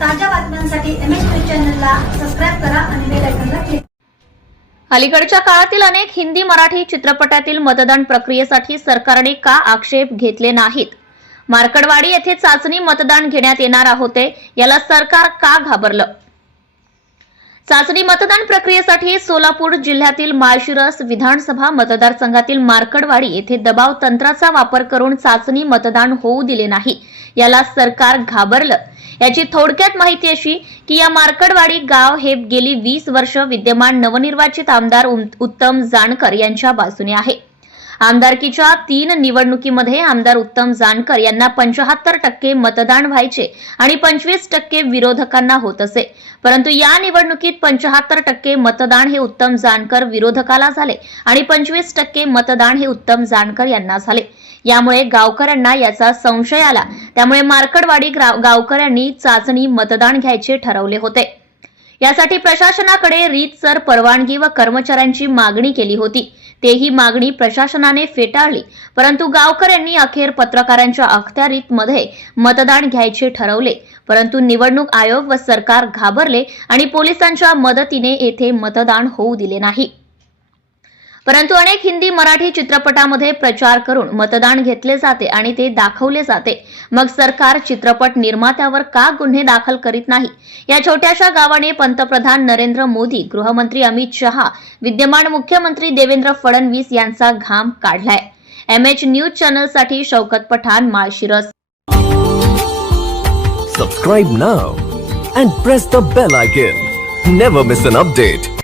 ताज्या बातम्यांसाठी M H news चॅनलला सबस्क्राईब करा आणि बेल आयकॉनला क्लिक अलीकडच्या काळातील अनेक हिंदी मराठी चित्रपटातील मतदान प्रक्रियेसाठी सरकारने का आक्षेप घेतले नाहीत? मार्कडवाडी येथे चाचणी मतदान घेण्यात येणार होते याला सरकार का घाबरलं? चाचणी मतदान प्रक्रियेसाठी सोलापूर जिल्ह्यातील माळशिरस विधानसभा मतदारसंघातील मार्कडवाडी येथे दबाव तंत्राचा वापर करून चाचणी मतदान होऊ दिले नाही याला सरकार घाबरलं. याची थोडक्यात माहिती अशी की या मार्कडवाडी गाव हे गेली वीस वर्ष विद्यमान नवनिर्वाचित आमदार उत्तम जानकर यांच्या बाजूने आहे. आमदारकीच्या तीन निवडणुकीमध्ये आमदार उत्तम जानकर यांना पंचाहत्तर टक्के मतदान व्हायचे आणि पंचवीस टक्के विरोधकांना होत असे. परंतु या निवडणुकीत पंचाहत्तर टक्के मतदान हे उत्तम जानकर विरोधकाला झाले आणि पंचवीस टक्के मतदान हे उत्तम जानकर यांना झाले. यामुळे गावकऱ्यांना याचा संशय आला. त्यामुळे मार्कडवाडी गावकऱ्यांनी चाचणी मतदान घ्यायचे ठरवले होते. यासाठी प्रशासनाकडे रीतसर परवानगी व कर्मचाऱ्यांची मागणी केली होती. तेही मागणी प्रशासनाने फेटाळली. परंतु गावकऱ्यांनी अखेर पत्रकारांच्या अखत्यारीत मध्ये मतदान घ्यायचे ठरवले. परंतु निवडणूक आयोग व सरकार घाबरले आणि पोलिसांच्या मदतीने येथे मतदान होऊ दिले नाही. परंतु अनेक हिंदी मराठी चित्रपटामध्ये प्रचार करून मतदान घेतले जाते आणि ते दाखवले जाते. मग सरकार चित्रपट निर्मात्यावर का गुन्हे दाखल करीत नाही? या छोट्याशा गावाने पंतप्रधान नरेंद्र मोदी गृहमंत्री अमित शहा विद्यमान मुख्यमंत्री देवेंद्र फडणवीस यांचा घाम काढलाय. M H news चॅनलसाठी Shaukat Pathan Malshiras subscribe now and press the bell icon never miss an update